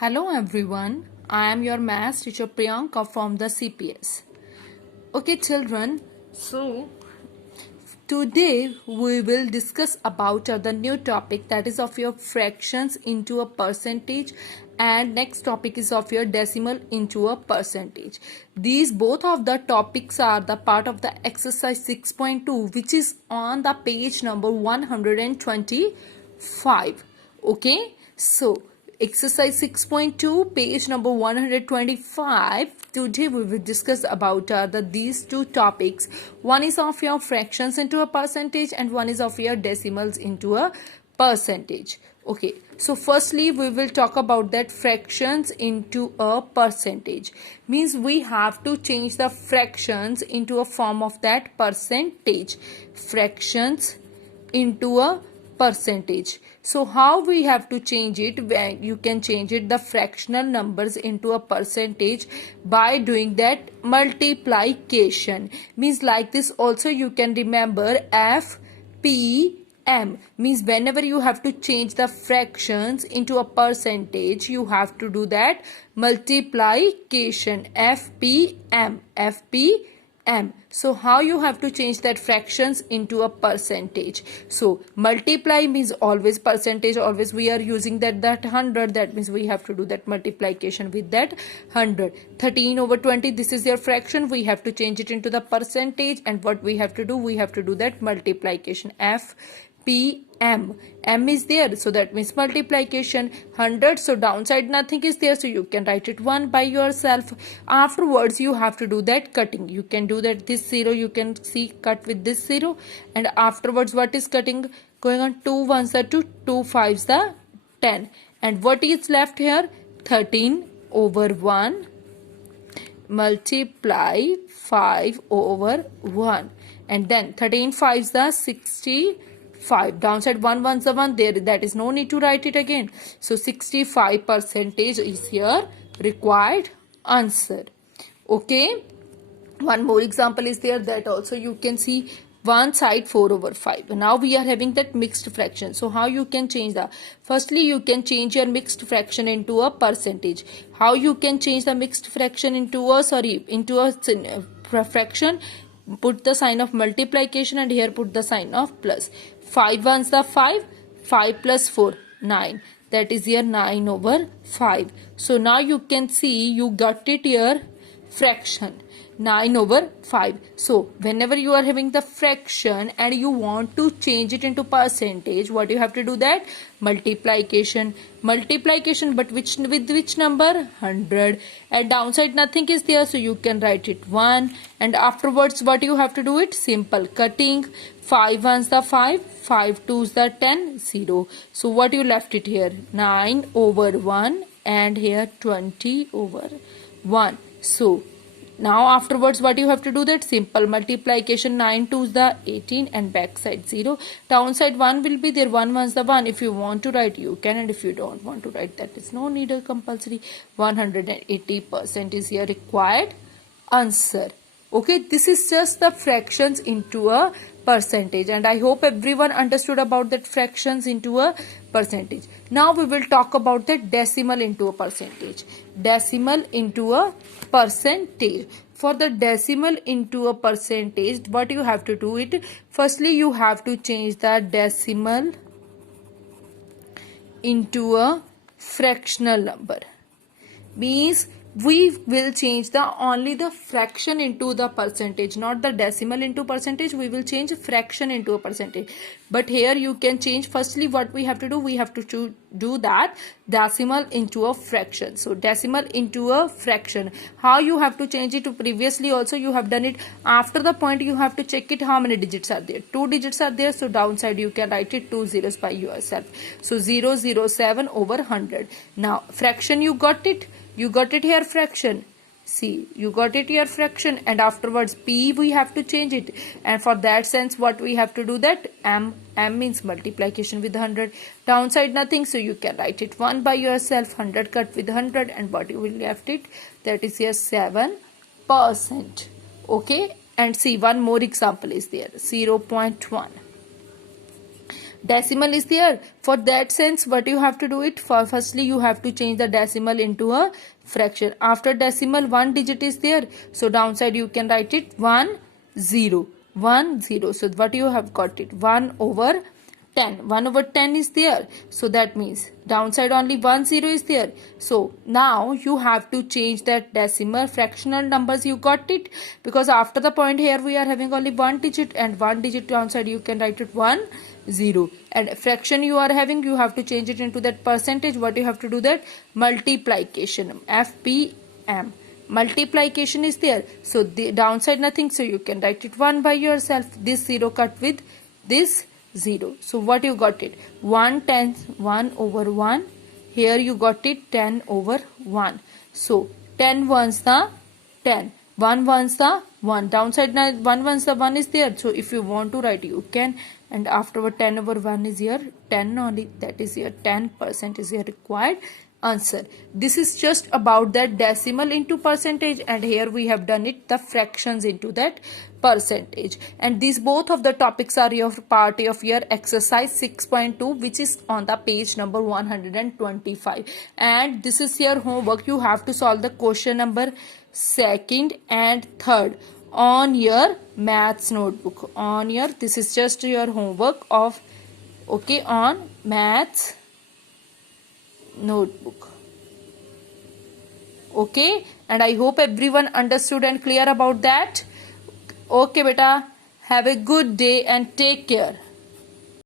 Hello everyone, I am your maths teacher Priyanka from the CPS. Okay children, so today we will discuss about the new topic, that is of your fractions into a percentage, and next topic is of your decimal into a percentage. These both of the topics are the part of the exercise 6.2, which is on the page number 125. Okay, so exercise 6.2 page number 125. Today we will discuss about these two topics. One is of your fractions into a percentage and one is of your decimals into a percentage. Okay, so firstly we will talk about that fractions into a percentage. Means we have to change the fractions into a form of that percentage. Fractions into a percentage. So how we have to change it? When you can change it the fractional numbers into a percentage by doing that multiplication. Means like this also you can remember FPM. Means whenever you have to change the fractions into a percentage, you have to do that multiplication. FPM. So how you have to change that fractions into a percentage? So multiply means always percentage, always we are using that 100. That means we have to do that multiplication with that 100. 13 over 20, this is your fraction. We have to change it into the percentage, and what we have to do? We have to do that multiplication. FPM. M is there, so that means multiplication. 100, so downside nothing is there, so you can write it 1 by yourself. Afterwards you have to do that cutting. You can do that this 0, you can see cut with this 0, and afterwards what is cutting? Going on 2 ones are 2, 2 fives the 10, and what is left here? 13 over 1 multiply 5 over 1, and then 13 fives the 65. Downside 1 ones are 1 there, that is no need to write it again. So 65 percentage is here required answer. Okay, one more example is there, that also you can see one side 4 over 5. Now we are having that mixed fraction. So how you can change that? Firstly you can change your mixed fraction into a percentage. How you can change the mixed fraction into a fraction? Put the sign of multiplication and here put the sign of plus. 5 ones the 5, 5 plus 4, 9. That is here 9 over 5. So now you can see you got it here fraction 9 over 5. So whenever you are having the fraction and you want to change it into percentage, what you have to do? That multiplication, but with which number? 100. And downside nothing is there, so you can write it 1, and afterwards what you have to do? It simple cutting. 5 ones the 5, 5 twos the 10, 0. So what you left it here? 9 over 1, and here 20 over 1. So now afterwards what you have to do? That simple multiplication. 9 twos the 18, and backside 0. Downside 1 will be there, 1 ones the 1. If you want to write you can, and if you don't want to write, that is no need a compulsory. 180% is here required answer. Okay, this is just the fractions into a percentage, and I hope everyone understood about that fractions into a percentage. Now we will talk about the decimal into a percentage. Decimal into a percentage. For the decimal into a percentage, what you have to do? It firstly you have to change the decimal into a fractional number. Means we will change only the fraction into the percentage, not the decimal into percentage. We will change fraction into a percentage, but here you can change. Firstly what we have to do? We have to do that decimal into a fraction. So decimal into a fraction. How you have to change it? Previously also you have done it. After the point you have to check it how many digits are there. 2 digits are there, so downside you can write it 2 zeros by yourself. So 007 over 100. Now fraction you got it. You got it here fraction. See, you got it here fraction, and afterwards p we have to change it, and for that sense what we have to do? That m means multiplication with 100. Downside nothing, so you can write it 1 by yourself. 100 cut with 100, and what you will left it? That is here 7%. Okay, and see one more example is there. 0.1. decimal is there. For that sense, what you have to do it for, firstly you have to change the decimal into a fraction. After decimal, one digit is there, so downside you can write it 1 0 1 0. So what you have got it, 1 over 10. 1 over 10 is there, so that means downside only 1 0 is there. So now you have to change that decimal fractional numbers, you got it, because after the point here we are having only one digit, and one digit downside you can write it 1 0, and fraction you are having, you have to change it into that percentage. What you have to do, that multiplication, FPM, multiplication is there, so the downside nothing, so you can write it 1 by yourself. This 0 cut with this 0, so what you got it, 1 tenth, 1 over 1, here you got it 10 over 1. So 10 ones the 10, 1 ones the 1, downside 1 ones the 1 is there, so if you want to write you can, and afterward 10 over 1 is here 10 only, that is here 10% is here required answer. This is just about that decimal into percentage, and here we have done it the fractions into that percentage. And these both of the topics are your part of your exercise 6.2, which is on the page number 125, and this is your homework. You have to solve the question number 2nd and 3rd on your maths notebook, on your, this is just your homework of, okay, on maths notebook. Okay, and I hope everyone understood and clear about that. Okay beta, have a good day and take care.